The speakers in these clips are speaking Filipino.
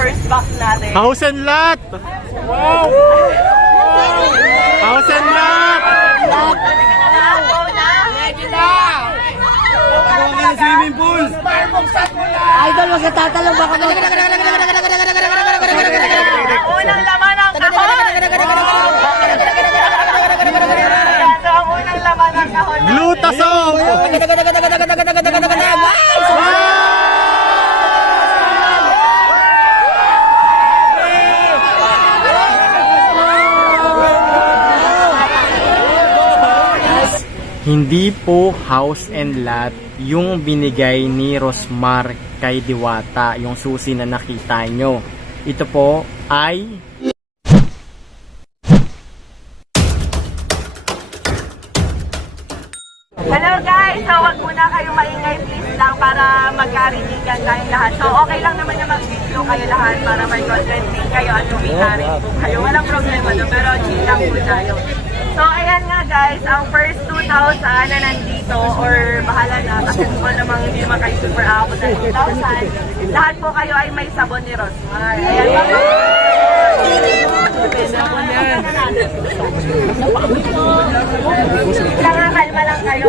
first box natin. House and lot! Wow! House and lot! Swimming pool! Idol, wag na tatalong baka mo. Unang laman ng kahon! Ang unang laman ng kahon. Glutasol! Hindi po house and lot yung binigay ni Rosmar kay Diwata, yung susi na nakita nyo. Ito po ay Hello guys! So wag muna kayo maingay please lang para magkarinigan tayong lahat. So okay lang naman na mag-video kayo lahat para may content din kayo at umitarin po kayo. Walang problema no, pero chill lang po tayo. So ayan nga guys, ang first 2,000 na nandito or bahala na kasi po namang hindi naman kayo super aabot ng 2,000. Lahat po kayo ay may sabon ni Rosmar. Ayan po. Kailangan kalma lang kayo.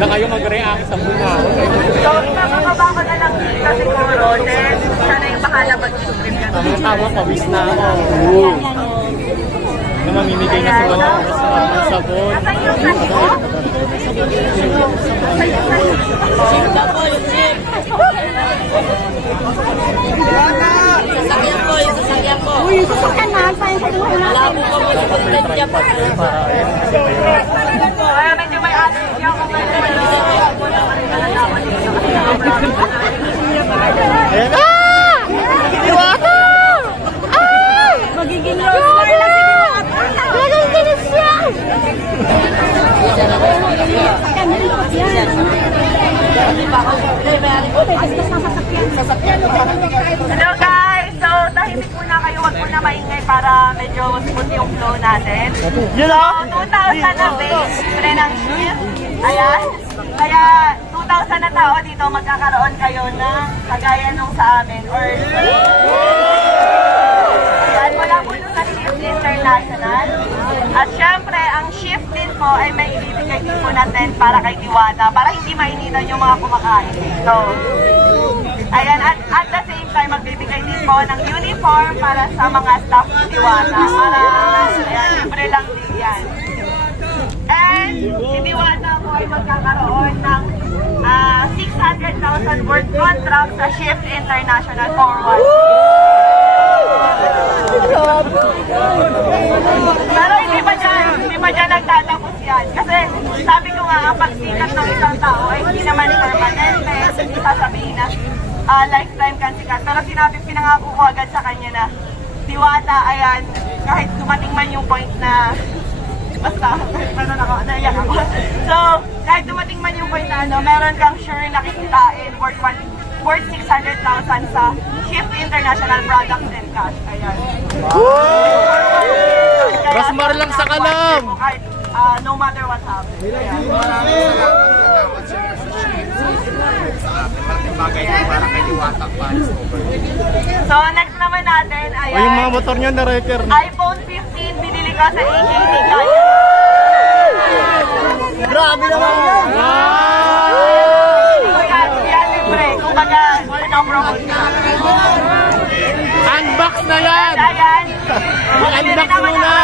na kayo mag-react sa muna. So, ipapababa ko na lang dito siguro. Then, siya na yung bahala mag-stream yan. Tama, pawis na ako. Na mamimigay na sila ng sabon. Nasaan yung sabi ko? Sasakyan po, yung sasakyan po. Uy, yung sasakyan na. Wala po po mo sa pagkakya po. Kaya medyo may allergy ako ngayon. Ayan na! Diwata! Ah! Magiging Rosmar na si Diwata. Magiging siya! Hello guys! So, tahimik muna kayo. Wag muna maingay para medyo smooth yung flow natin. Yun o! So, 2,000 na base, pre ng shift. Ayan. Kaya, 2,000 na tao dito, magkakaroon kayo ng kagaya nung sa amin. Or, ayan, wala po ito sa Shift International. At syempre, ang shift din po ay may ibibigay din po na tent para kay Diwata, para hindi mainitan yung mga kumakain dito. Ayan, at the same time, magbibigay din po ng uniform para sa mga staff ni Diwata. Para, ayan, libre lang din yan. And si Diwata po ay magkakaroon ng 600,000 worth contract sa Shift International Forward. Pero hindi pa dyan nagtatapos yan. Kasi sabi ko nga, ang pagsikat ng isang tao ay hindi naman permanente. Hindi sasabihin na lifetime kan sikat. Pero pinangako ko agad sa kanya na Diwata, ayan, kahit dumating man yung point na basta, naiyak ako. So, kahit dumating man yung point na meron kang sure na kikitain worth 600,000 sa Shift International Products and Cash. Ayan. Rosmar lang sa kalam! Kahit, no matter what happens. Ayan. Salamat sa malaking bagay na para kay Diwata Paris over. So, next naman natin, O ayan. yung mga motor nyo na wrecker. iPhone 15, binili ko sa AKT Cash. Grabe naman yan! Yan, libre. Kumbaga, pinapromote na. Unbox na yan! Ayan. I-unbox muna.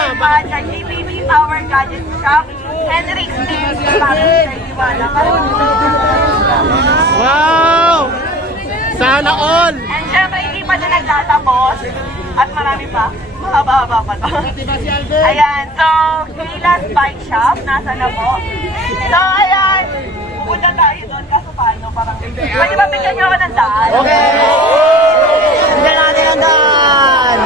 Sa GPP Power Gadget Shop, Henrik Steve, para sa Iwala. Wow! Sana all! And syempre, hindi pa na nagtatapos. At marami pa. Mahaba-haba pa to. Ayan. So, Kayla's Bike Shop. Nasa na po? So, ayan. Pupunta tayo doon. Kaso paano? Parang, pwede ba bigyan niyo ako ng daan? Okay! Bigyan natin ang daan!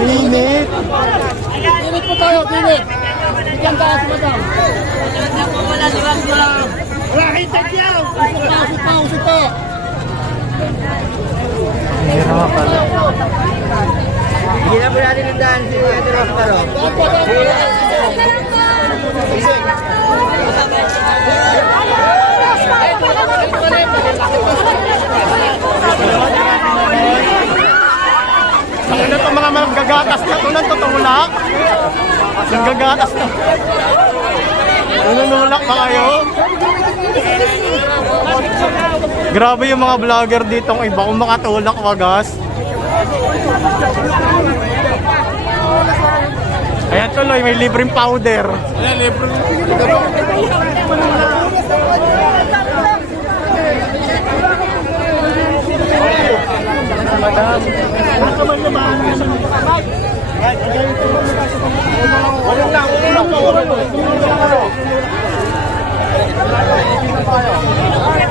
Mainit! Pinit po tayo, pinit! Bigyan tayo sa madam! Wala, liwag mo lang! Wala, hintag yan! Usip pa! Hira pala. Bigyan na po natin ang daan si Ate Rosmar. Nagagatas na ito ng tutulak. Nagagatas na. Nanunulak pa kayo? Grabe yung mga vlogger dito ng iba kung makatulak wagas. Ayan tuloy, may libreng powder. Ayan, libre.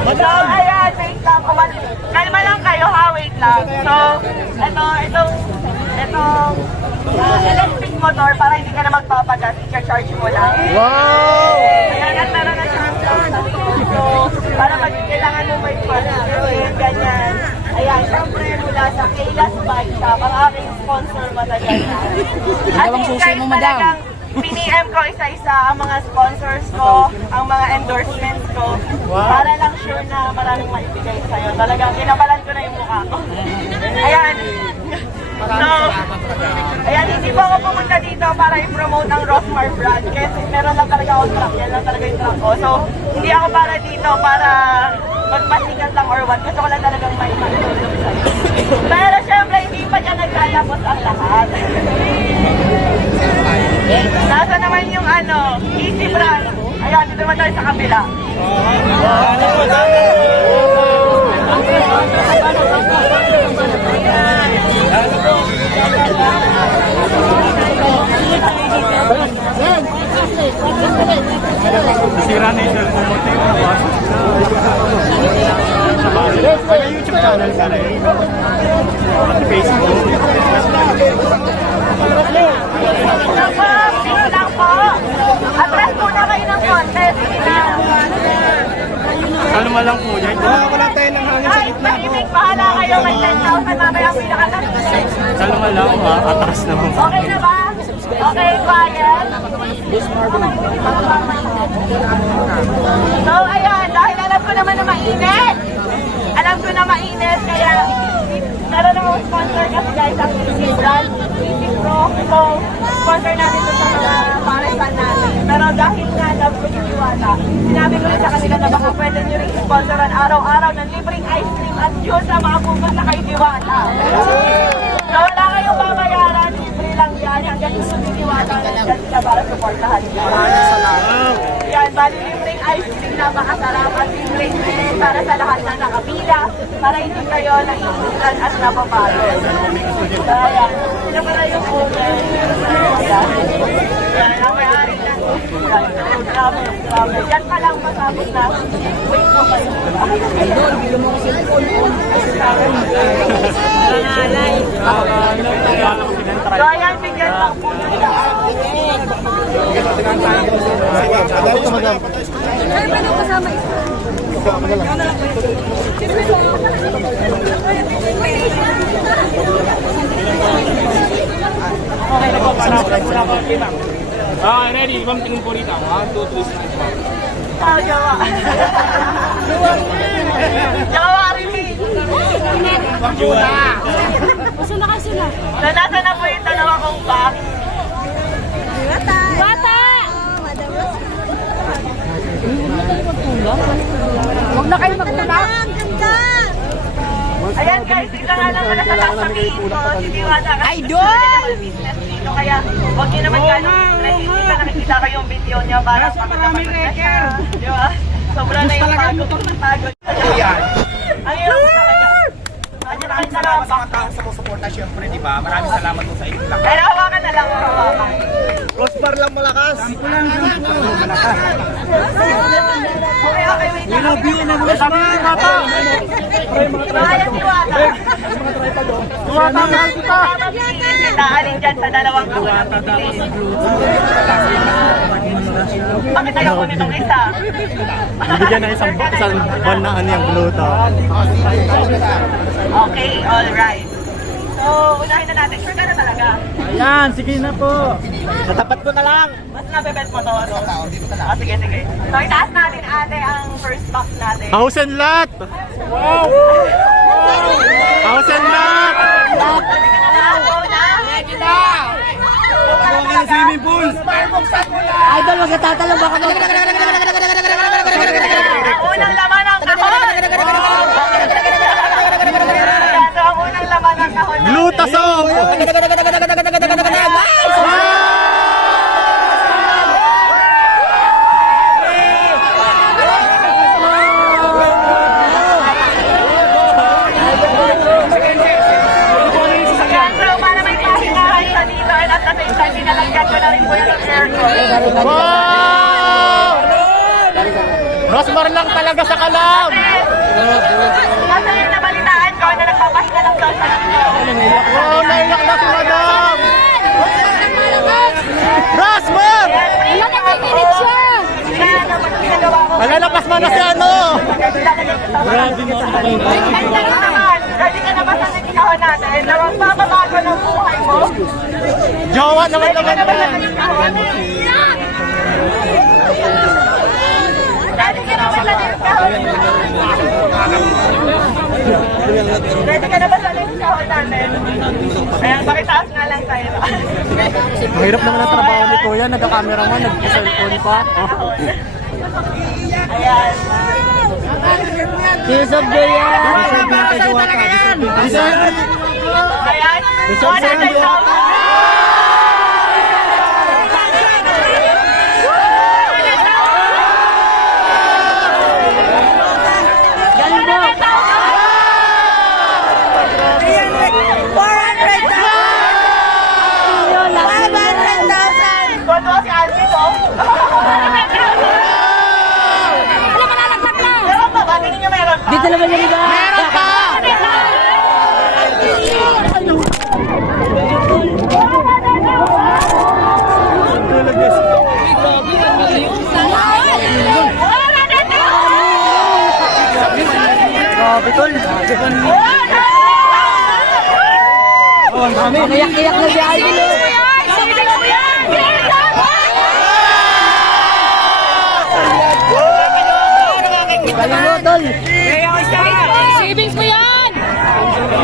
So, ayan, wait lang. Kalma lang kayo ha, wait lang. So, itong electric motor para hindi ka na magpapagas, i-charge mo lang. Wow! Ayan, at meron na siyang so, para kailangan mo may partner, ganyan. Ayan, syempre mula sa Kayla's Bike Shop, ang aking sponsor matagal na. At guys, talagang piniem ko isa-isa ang mga sponsors ko, ang mga endorsements ko, para lang sure na maraming maibigay sa'yo. Talagang kinabalan ko na yung mukha ko. Ayan. So, ayan, hindi po ako pumunta dito para i-promote ang Rosmar brand kasi meron lang talaga ako truck, yan lang talaga yung truck ko. So, hindi ako para dito para magpasikat lang or what. Gusto ko lang talagang may matulog sa'yo. Pero syempre, hindi pa dyan nagtatapos ang lahat. Nasa naman yung Easy Brand. Ayan, dito naman tayo sa kabila. Sira na yung cellphone mo. Tayo na ba? May YouTube channel ka rin. Facebook. Please lang po. Atras muna kayo ng contest. Ano man lang po yan? Wala tayo ng hangin sa Guys, gitna po. mahimik, bahala kayo. May 10,000 mamaya ang pinakalas. Ano man lang, atras naman. Okay na ba? Okay, quiet. So, ayan, dahil alam ko naman na mainit. Alam ko na mainit, kaya meron namang sponsor kasi guys ang Easy Brand, Easy Pro. So, sponsor natin ito sa mga parisan natin. Pero dahil nga love ko yung Diwata, sinabi ko rin sa kanila na baka pwede nyo rin sponsoran araw-araw ng libreng ice cream at juice na mga pupunta kay Diwata. So, wala kayong babayaran, libre lang yan. Hanggang gusto ni Diwata, nandiyan sila para supportahan nyo. Yan, bali libreng ice cream na makasarap at libreng juice para sa lahat na nakapila para hindi kayo naiulan at napapagod. So, ayan, sila pala yung owner. Ayan, ang may-ari na. Grabe. Yan pa lang masabot na. Wait mo kayo. So, ayan, bigyan lang po nyo siya. Ready? Ibang tingin po rito. 1, 2, 3, 4. Jawa. Jawa, Rimi. So, nasa na po yung dalawa kong box. Bata! Huwag na kayo magulak. Ayan guys, isa nga lang na sasabihin ko, si Diwata kasi idol! Business dito, kaya huwag niyo naman gano'ng stress, hindi ka nakikita ko yung video niya para pagod na siya. Di ba? Sobra na yung pagod. Ayan. Ang hirap mo talaga. Maraming salamat. Sa mga taong sumusuporta, syempre, di ba? Maraming salamat po sa inyo lang. Pero hawakan na lang, hawakan. Crossbar lang malakas. Okay, wait lang. Ayan, Diwata. Diwata, mahal kita. Alin dyan sa dalawang ako na pipili. Bakit ayaw ko nitong isa? Bigyan na isang buwan na yung Bluetooth. Okay, alright. So, unahin na natin. Sure ka na talaga. Ayan, sige na po. Natapat ko na lang. Mas nabebet mo to, ano? Sige. So, itaas natin ate ang first box natin. House and lot! Wow! House and lot! Go na. Sige na! Swimming pool! Idol, wag ka tatalo, baka mag... Ang unang laman ng kahon! Ayan, so ang unang laman ng kahon. Glutasol! Ayan, so para may pahingahan sa dito at at the same time, pinalagyan ko na rin po yan ng aircon. Wow! Rosmar lang talaga sa kalam! Kasi nabalitaan ko na nagpapahinga ng daw siya. Wow, naiyak na si Madam! Rosmar! Wala, nakikinig siya! Kaya naman ang ginagawa ko. Malalapas mo na si ano! Grabe mo naman. Ready ka na ba sa nagkikahon natin na magpapabago ng buhay mo? Jowa naman Ready ka naman na ba sa yan! nagkikahon? Ready ka na ba sa nagkikahon? Ready ka na ba sa nagkikahon natin? Ayan, pakitaas nga lang tayo. Ang hirap naman ang trabaho ni Kuya, nagka-cameraman, nag-cellphone pa. Ayan. Tears of joy yan! Ayan. 100,000. Galing mo! 500,000! Kung ano si Alvin, no? Wala, malalaglag na! Meron pa ba? Tingin niyo meron pa? Dito naman yung iba! Meron pa! Grabe tol! Oh, ang dami! Nayak-iyak na si Alvin, oh! Galing mo, tol! Savings mo yan!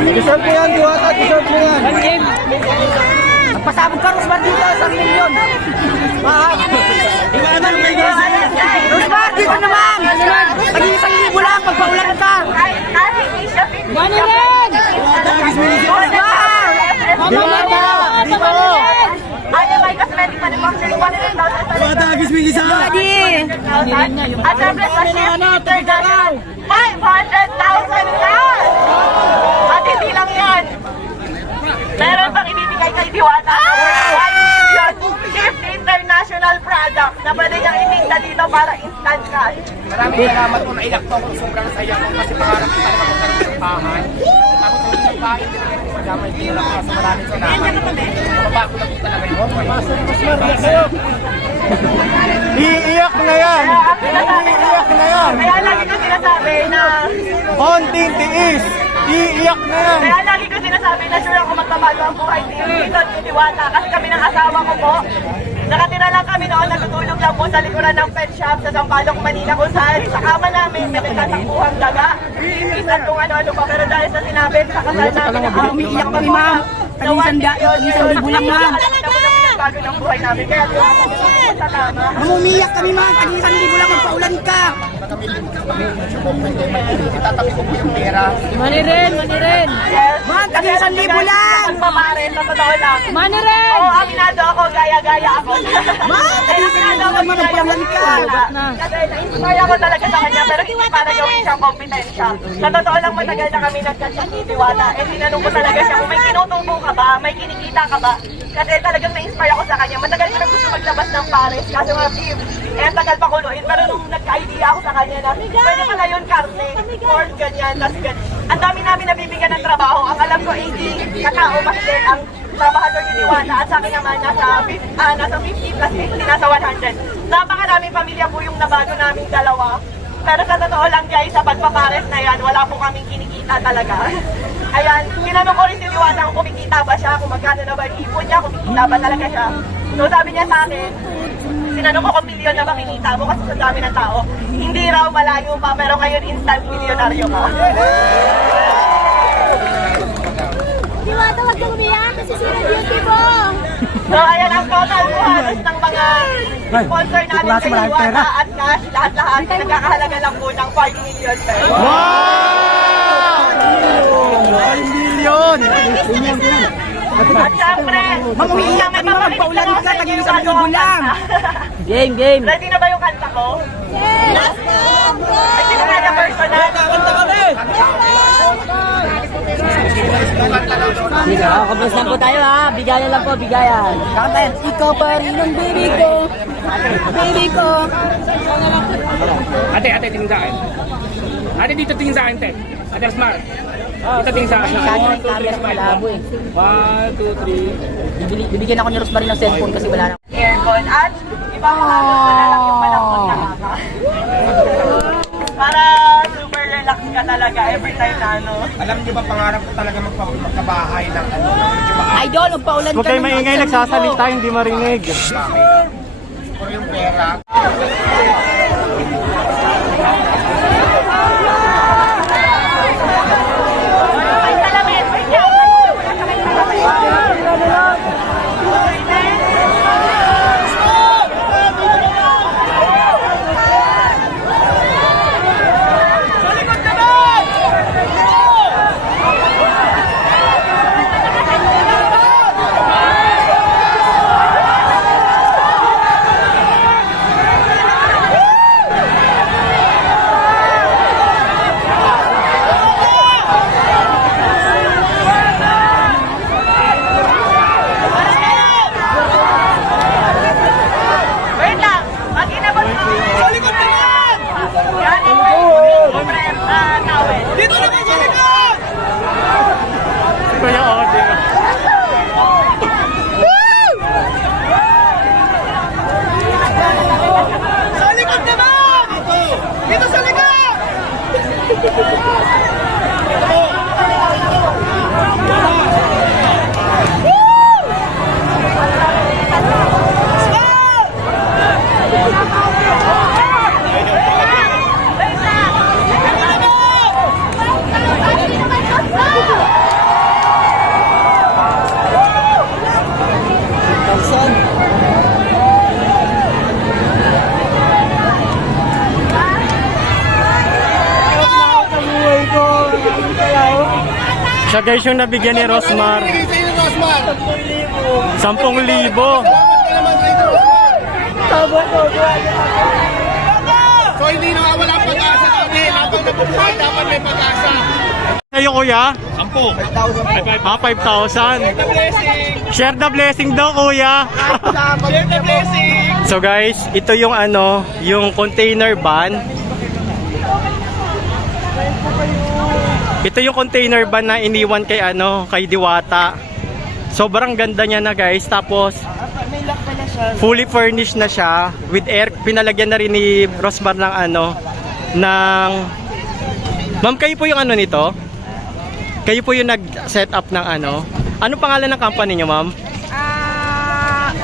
Deserve mo yan, Diwata! Deserve mo yan! Pasabog ka, Rosmar, dito, 1 milyon! Rosmar, dito naman! Pag-1,000 lang, pagpaulan ka! Kahit hindi siya 50. Money rin! Rosmar! Diwata! Dito! Ano may cosmetic manufacturing 100,000 sa Daddy! At syempre sa shift international 500,000 na! At hindi lang yan. Meron pang ibibigay kay Diwata. 1 million shift international product na pwede niyang itinda dito para instant cash. Maraming salamat po, nailak po ako. Sobrang saya ko kasi pangarap ko talaga magkaroon ng bahay. Tapos sa mga bahay, madama yung pila ko. So maraming salamat. Mababago na po talaga yun. Iiyak na yan! Kaya ang sinasabi Iiyak na yan! Kaya lagi ko sinasabi na Konting tiis! Iiyak na yan! Kaya lagi ko sinasabi na sure ako magbabago ang buhay dito ni Diwata kasi kami ng asawa ko po. Nakatira lang kami noon, natutulog lang po sa likuran ng pet shop sa Sampaloc, Manila kung saan sa kama namin may tatakbuhang daga. Imbis at kung ano-ano pa. Pero dahil sa sinabi sa kasal namin na umiiyak kami ma'am. Tag-isang libo lang ma'am. Bago ng buhay namin. Kaya Diwata po sa tama. Umiiyak kami, ma'am. Tag-1,000 lang, magpaulan ka. Itatabi ko po yung pera. Money rin, money rin. Yes. Ma'am, tag-1,000 lang. Pagmamahal, sa totoo lang. Money rin. Oo, aminado ako, gaya-gaya ako. Ma'am, Aminado ako, naman ang paglalan ka. Kasi na-inspire ako talaga sa kanya, pero hindi para gawin siyang kompetensya. Sa totoo lang, matagal na kami nagkasya ni Diwata. Eh, tinanong ko talaga siya kung may tinutubo ka ba, may kinikita ka ba. Kasi talagang na-inspire ako sa kanya. Matagal ko na gusto maglabas ng pares, kaso nga, eh, ang tagal pa kuluin. Pero nung nagka-idea ako sa kanya na, pwede pala yun, karne, pork, ganyan, tas ganyan. Ang dami namin nabibigyan ng trabaho. Ang alam ko, 80 katao mas din ang trabahador ni Diwata at sa akin naman nasa 50 plus 50, nasa 100. Napakaraming pamilya po yung nabago naming dalawa. Pero sa totoo lang guys, sa pagpapares na yan, wala po kaming kinikita talaga. Ayan, tinanong ko rin si Diwata kung kumikita ba siya, kung magkano na ba yung ipon niya, kung kumikita ba talaga siya. So sabi niya sa akin, tinanong ko kung milyon na ba kinita mo kasi sa dami ng tao. Hindi raw, malayo pa, pero ngayon instant milyonaryo ka. Diwata, wag kang umiyak. kasi sila beauty po. So, ayan ang total po halos ng mga sponsor natin sa Iwata at cash. Lahat-lahat nagkakahalaga lang po ng 5 million pesos. At syempre, Umiiyak ka naman, magpaulan ka, taging isang libo lang. Game, game. Ready na ba yung kanta ko? Yes! Ay, hindi na na personal. Kabos lang po tayo ha. Bigayan lang po, bigayan. Kakatayin. Ikaw pa rin ang baby ko. Baby ko. Ate, tingin sa akin. Ate, dito tingin sa akin, te. Ate, smart. Dito tingin sa akin. Kanya ng camera malabo eh. 1, 2, 3. Bibigyan ako ni Rosemary ng cellphone kasi wala na. Aircon at ipapakabot ko na lang yung malambot na haka. Para super relax ka talaga every time na ano. Alam niyo ba, pangarap ko talaga magkabahay ng ano, ng medyo maayos. Idol, magpaulan ka Huwag kayo ng maingay, isang nagsasalita, libo. hindi marinig. Siguro yung pera. May salamin! Wait lang! Wala sa may salamin! Wait lang! Mag-inabot mo! Sa likod na yan! Yan, siyempre, towel. Dito naman sa likod! Kuya order. Sa likod naman! Dito sa likod! Siya guys yung nabigyan ni Rosmar. Bigay sa'yo ng Rosmar. 10,000. Salamat ka naman sa ito, Rosmar. So hindi nawawala ang pag-asa natin. Habang nabubuhay, dapat may pag-asa. Kayo kuya? 10. 5,000. Share the blessing daw kuya. Share the blessing! So guys, ito yung ano, yung container van. Ito yung container van na iniwan kay ano, kay Diwata. Sobrang ganda niya na guys. Tapos fully furnished na siya with air. Pinalagyan na rin ni Rosmar ng ano, ng Ma'am, kayo po yung ano nito? Kayo po yung nag-set up ng ano? Anong pangalan ng company niyo, ma'am?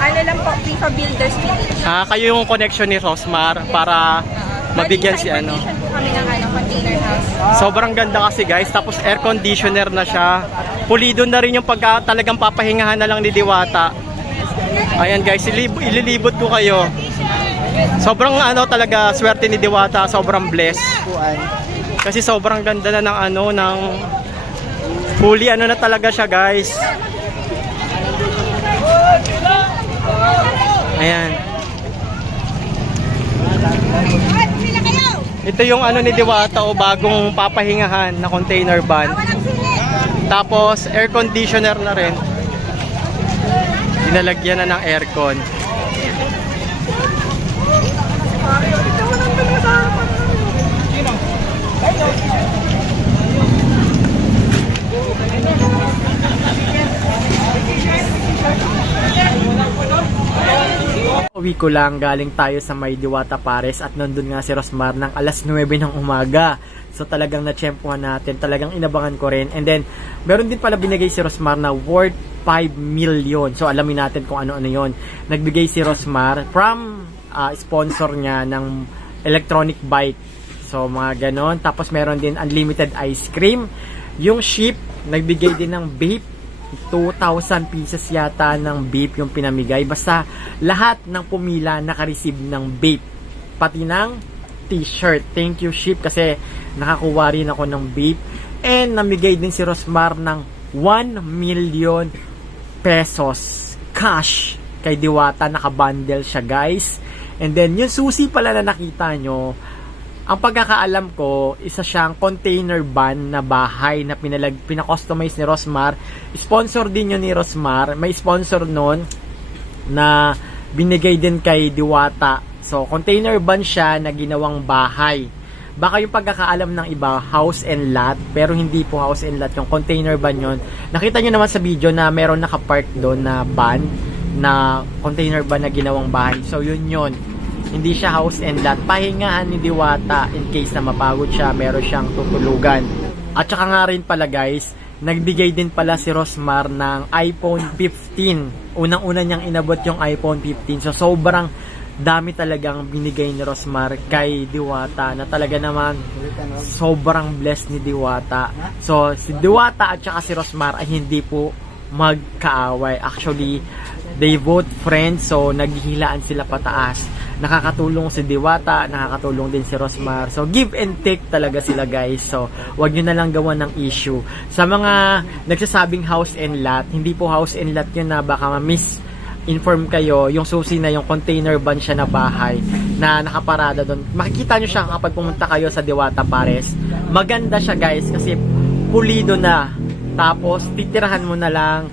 Ano lang po, Viva Builders PH. Kayo yung connection ni Rosmar para mabigyan si ano. po kami ng container house. Sobrang ganda kasi guys. Tapos air conditioner na siya. Pulido na rin yung pagka talagang papahingahan na lang ni Diwata. Ayan guys, ililibot ko kayo. Sobrang ano talaga swerte ni Diwata. Sobrang blessed. Kasi sobrang ganda na ng ano, ng fully ano na talaga siya guys. Ayan. Ito yung ano ni Diwata o bagong papahingahan na container van. Tapos air conditioner na rin. Dinalagyan na ng aircon. Uwi ko lang, galing tayo sa May Diwata Pares at nandun nga si Rosmar ng alas 9 ng umaga. So talagang na-tsempuhan natin, talagang inabangan ko rin. And then, meron din pala binigay si Rosmar na worth 5 million. So alamin natin kung ano-ano yon. Nagbigay si Rosmar from sponsor niya ng electronic bike. So mga ganon. Tapos meron din unlimited ice cream. Yung ship, nagbigay din ng vape. 2,000 pieces yata ng vape yung pinamigay. Basta lahat ng pumila naka-receive ng vape. Pati ng t-shirt. Thank you, Ship, kasi nakakuha rin ako ng vape. And namigay din si Rosmar ng 1 million pesos cash kay Diwata. Nakabundle siya, guys. And then, yung susi pala na nakita nyo, ang pagkakaalam ko, isa siyang container van na bahay na pinakustomize ni Rosmar. Sponsor din yun ni Rosmar. May sponsor nun na binigay din kay Diwata. So, container van siya na ginawang bahay. Baka yung pagkakaalam ng iba, house and lot, pero hindi po house and lot. Yung container van yun. Nakita nyo naman sa video na meron nakapark doon na van, na container van na ginawang bahay. So, yun. Hindi siya house and lot. Pahingahan ni Diwata in case na mapagod siya, meron siyang tutulugan. At saka nga rin pala, guys, nagbigay din pala si Rosmar ng iPhone 15. Unang-una niyang inabot yung iPhone 15. So, sobrang dami talagang binigay ni Rosmar kay Diwata, na talaga naman sobrang blessed ni Diwata. So, si Diwata at saka si Rosmar ay hindi po magkaaway. Actually, they both friends, so naghihilaan sila pataas. Nakakatulong si Diwata, nakakatulong din si Rosmar. So, give and take talaga sila, guys. So, wag nyo na lang gawa ng issue. Sa mga nagsasabing house and lot, hindi po house and lot yun, na baka ma-misinform kayo. Yung susi na yung container van siya na bahay na nakaparada doon. Makikita nyo siya kapag pumunta kayo sa Diwata Pares. Maganda siya, guys, kasi pulido na. Tapos, titirahan mo na lang,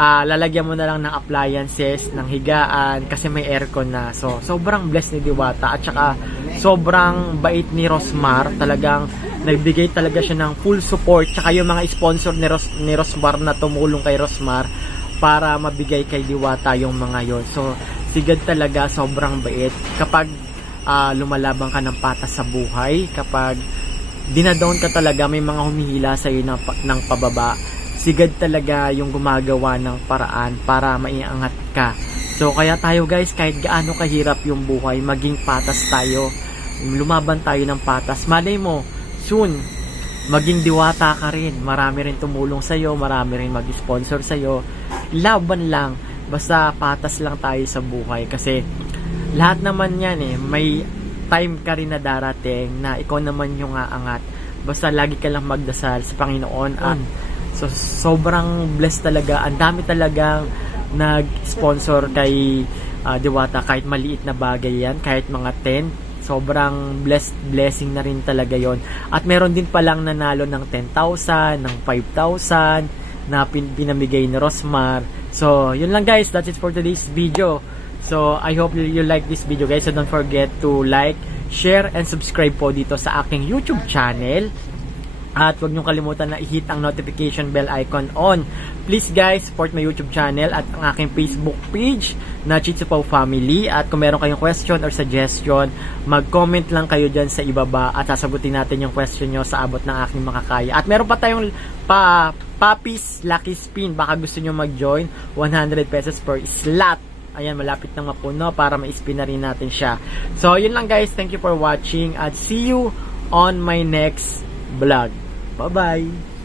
lalagyan mo na lang ng appliances, ng higaan, kasi may aircon na. So, sobrang blessed ni Diwata. At saka, sobrang bait ni Rosmar. Talagang, nagbigay talaga siya ng full support. Tsaka yung mga sponsor ni Rosmar na tumulong kay Rosmar para mabigay kay Diwata yung mga yon. So, sigad talaga, sobrang bait. Kapag lumalaban ka ng patas sa buhay, kapag dinadown ka talaga, may mga humihila sa'yo ng pababa, sigad talaga yung gumagawa ng paraan para maiangat ka. So, kaya tayo, guys, kahit gaano kahirap yung buhay, maging patas tayo. Lumaban tayo ng patas. Malay mo, soon, maging Diwata ka rin. Marami rin tumulong sa'yo, marami rin mag-sponsor sa'yo. Laban lang. Basta patas lang tayo sa buhay. Kasi, lahat naman yan may time ka rin na darating na ikaw naman yung aangat. Basta lagi ka lang magdasal sa Panginoon. So, sobrang blessed talaga. Ang dami talagang nag-sponsor kay Diwata, kahit maliit na bagay yan, kahit mga 10. Sobrang blessing na rin talaga yon. At meron din palang nanalo ng 10,000, ng 5,000 na pinamigay ni Rosmar. So, yun lang, guys. That's it for today's video. So, I hope you like this video, guys. So, don't forget to like, share, and subscribe po dito sa aking YouTube channel. At huwag niyong kalimutan na i-hit ang notification bell icon on. Please, guys, support my YouTube channel at ang aking Facebook page na Chitsupaw Family. At kung meron kayong question or suggestion, mag-comment lang kayo dyan sa ibaba at sasagutin natin yung question nyo sa abot ng aking makakaya. At meron pa tayong Papi's Lucky Spin. Baka gusto nyo mag-join, 100 pesos per slot. Ayan, malapit nang mapuno para ma-spin na rin natin siya. So, yun lang, guys. Thank you for watching at see you on my next vlog. Bye-bye!